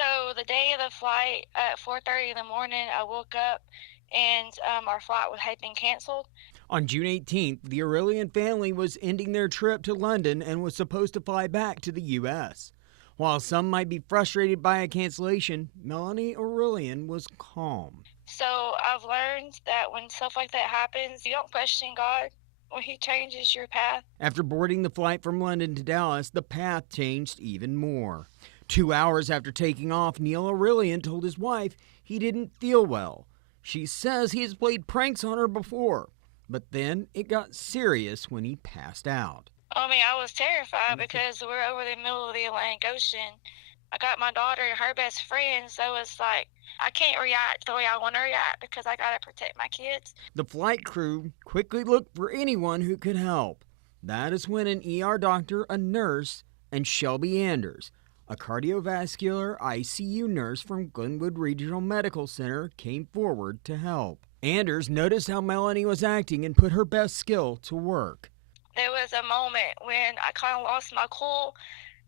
So the day of the flight at 4:30 in the morning, I woke up and our flight had been canceled. On June 18th, the Aurelian family was ending their trip to London and was supposed to fly back to the U.S. While some might be frustrated by a cancellation, Melanie Aurelian was calm. So I've learned that when stuff like that happens, you don't question God when He changes your path. After boarding the flight from London to Dallas, the path changed even more. 2 hours after taking off, Neil Aurelian told his wife he didn't feel well. She says he has played pranks on her before, but then it got serious when he passed out. I mean, I was terrified because we're over the middle of the Atlantic Ocean. I got my daughter and her best friend, so it's like I can't react the way I want to react because I got to protect my kids. The flight crew quickly looked for anyone who could help. That is when an ER doctor, a nurse, and Shelby Anders, a cardiovascular ICU nurse from Glenwood Regional Medical Center, came forward to help. Anders noticed how Melanie was acting and put her best skill to work. There was a moment when I kind of lost my cool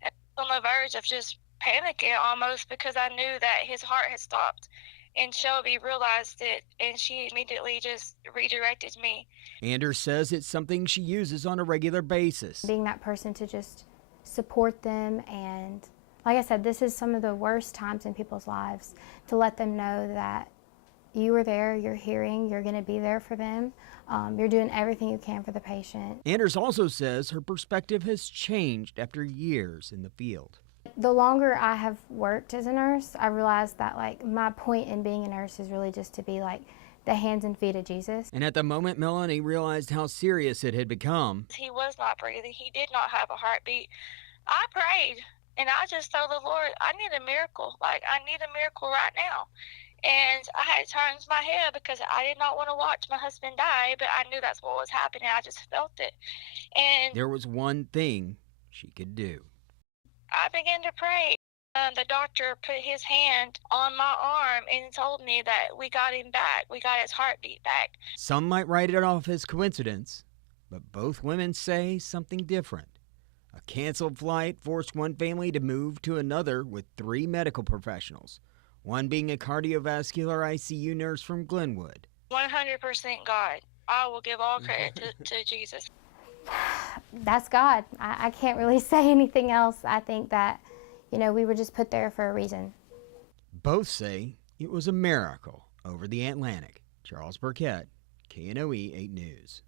and on the verge of just panicking almost because I knew that his heart had stopped. And Shelby realized it, and she immediately just redirected me. Anders says it's something she uses on a regular basis. Being that person to just support them, and like I said, this is some of the worst times in people's lives, to let them know that you are there, you're hearing, you're going to be there for them. You're doing everything you can for the patient. Anders also says her perspective has changed after years in the field. The longer I have worked as a nurse, I realized that my point in being a nurse is really just to be the hands and feet of Jesus. And at the moment Melanie realized how serious it had become, He was not breathing. He did not have a heartbeat. I prayed, and I just told the Lord, I need a miracle. I need a miracle right now. And I had turned my head because I did not want to watch my husband die, but I knew that's what was happening. I just felt it. And there was one thing she could do. I began to pray. The doctor put his hand on my arm and told me that we got him back. We got his heartbeat back. Some might write it off as coincidence, but both women say something different. A canceled flight forced one family to move to another with 3 medical professionals, one being a cardiovascular ICU nurse from Glenwood. 100% God. I will give all credit to Jesus. That's God. I can't really say anything else. I think that, we were just put there for a reason. Both say it was a miracle over the Atlantic. Charles Burkett, KNOE 8 News.